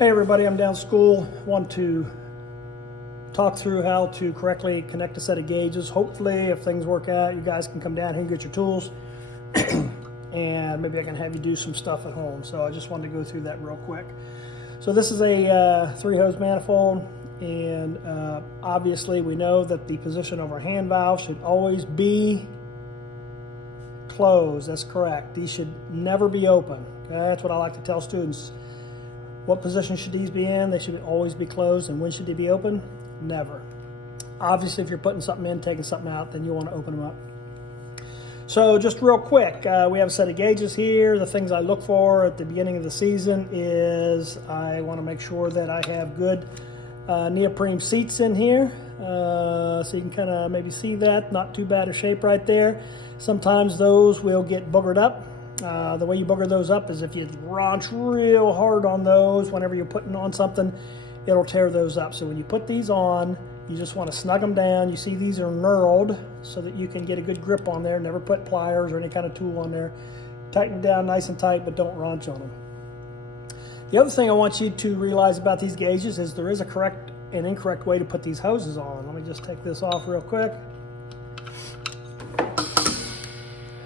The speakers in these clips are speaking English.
Hey everybody, I'm down school. Want to talk through how to correctly connect a set of gauges. Hopefully, if things work out, you guys can come down here and get your tools and maybe I can have you do some stuff at home. So I just wanted to go through that real quick. So this is a 3-hose manifold, and obviously we know that the position of our hand valve should always be closed. That's correct. These should never be open. Okay? That's what I like to tell students. What position should these be in? They should always be closed. And when should they be open? Never. Obviously, if you're putting something in, taking something out, then you want to open them up. So just real quick, we have a set of gauges here. The things I look for at the beginning of the season is I want to make sure that I have good neoprene seats in here. So you can kind of maybe see that. Not too bad a shape right there. Sometimes those will get boogered up. The way you booger those up is if you raunch real hard on those whenever you're putting on something, it'll tear those up. So when you put these on, you just want to snug them down. You see these are knurled so that you can get a good grip on there. Never put pliers or any kind of tool on there. Tighten it down nice and tight, but don't raunch on them. The other thing I want you to realize about these gauges is there is a correct and incorrect way to put these hoses on. Let me just take this off real quick.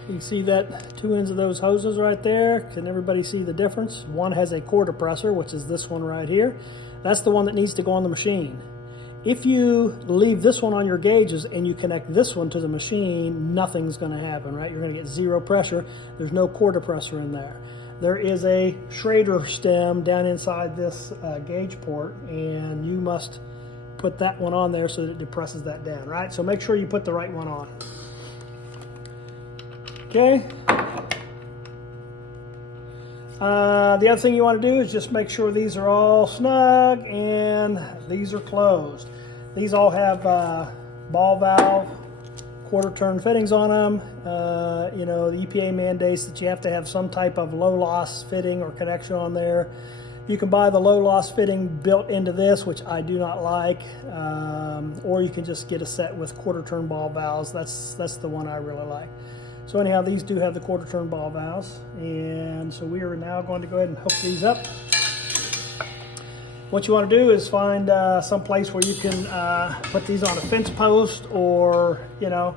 You can see that two ends of those hoses right there. Can everybody see the difference? One has a core depressor, which is this one right here. That's the one that needs to go on the machine. If you leave this one on your gauges and you connect this one to the machine, nothing's going to happen, right? You're going to get zero pressure. There's no core depressor in there. There is a Schrader stem down inside this gauge port, and you must put that one on there so that it depresses that down, right? So make sure you put the right one on. Okay. The other thing you want to do is just make sure these are all snug and these are closed. These all have ball valve, quarter turn fittings on them. You know, the EPA mandates that you have to have some type of low loss fitting or connection on there. You can buy the low loss fitting built into this, which I do not like, or you can just get a set with quarter turn ball valves. That's the one I really like. So anyhow, these do have the quarter turn ball valves, and so we are now going to go ahead and hook these up. What you want to do is find some place where you can put these on a fence post, or you know,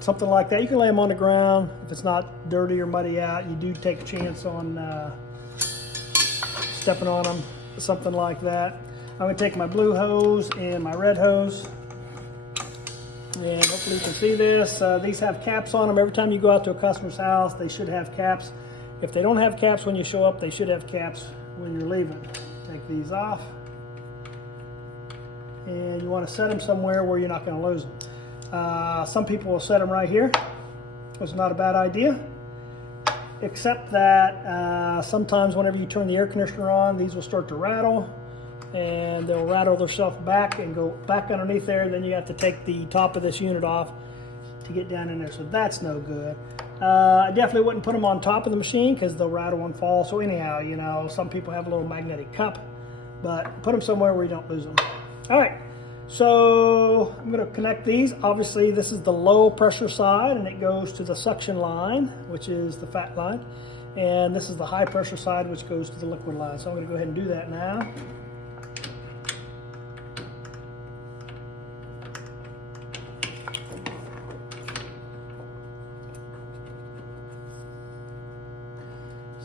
something like that. You can lay them on the ground if it's not dirty or muddy out. You do take a chance on stepping on them, something like that. I'm going to take my blue hose and my red hose. And hopefully you can see this. These have caps on them. Every time you go out to a customer's house, they should have caps. If they don't have caps when you show up, they should have caps when you're leaving. Take these off. And you want to set them somewhere where you're not going to lose them. Some people will set them right here. It's not a bad idea. Except that sometimes whenever you turn the air conditioner on, these will start to rattle. And they'll rattle themselves back and go back underneath there. Then you have to take the top of this unit off to get down in there. So that's no good. I definitely wouldn't put them on top of the machine because they'll rattle and fall. So anyhow, you know, some people have a little magnetic cup, but put them somewhere where you don't lose them. All right, so I'm going to connect these. Obviously, this is the low pressure side, and it goes to the suction line, which is the fat line. And this is the high pressure side, which goes to the liquid line. So I'm going to go ahead and do that now.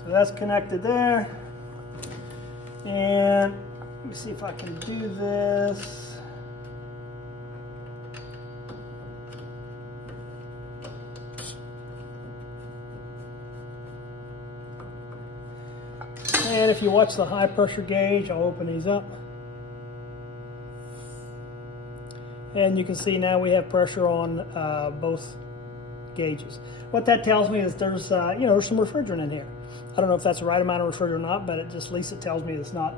So that's connected there, and let me see if I can do this. And if you watch the high pressure gauge, I'll open these up. And you can see now we have pressure on both gauges. What that tells me is there's you know, there's some refrigerant in here. I don't know if that's the right amount of refrigerant or not, but at least it tells me it's not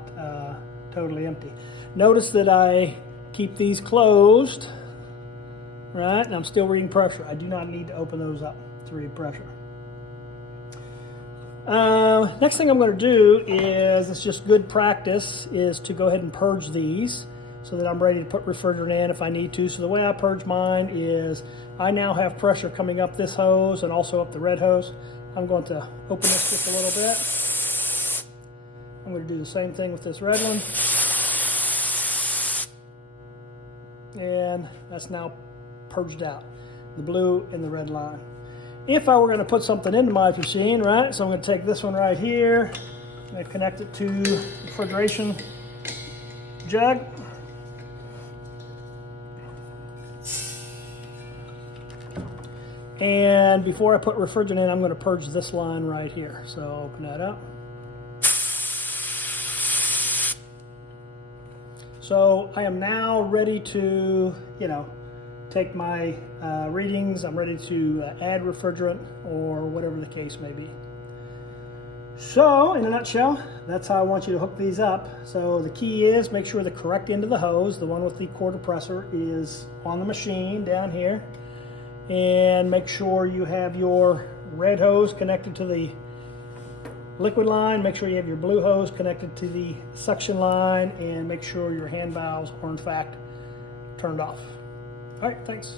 totally empty. Notice that I keep these closed, right? And I'm still reading pressure. I do not need to open those up to read pressure. Next thing I'm going to do is, it's just good practice, is to go ahead and purge these so that I'm ready to put refrigerant in if I need to. So the way I purge mine is I now have pressure coming up this hose and also up the red hose. I'm going to open this just a little bit. I'm going to do the same thing with this red one. And that's now purged out, the blue and the red line. If I were going to put something into my machine, right, so I'm going to take this one right here and connect it to the refrigeration jug. And before I put refrigerant in, I'm going to purge this line right here. So open that up. So I am now ready to, take my readings. I'm ready to add refrigerant or whatever the case may be. So in a nutshell, that's how I want you to hook these up. So the key is make sure the correct end of the hose, the one with the core depressor, is on the machine down here. And make sure you have your red hose connected to the liquid line. Make sure you have your blue hose connected to the suction line, and make sure your hand valves are in fact turned off. All right, thanks.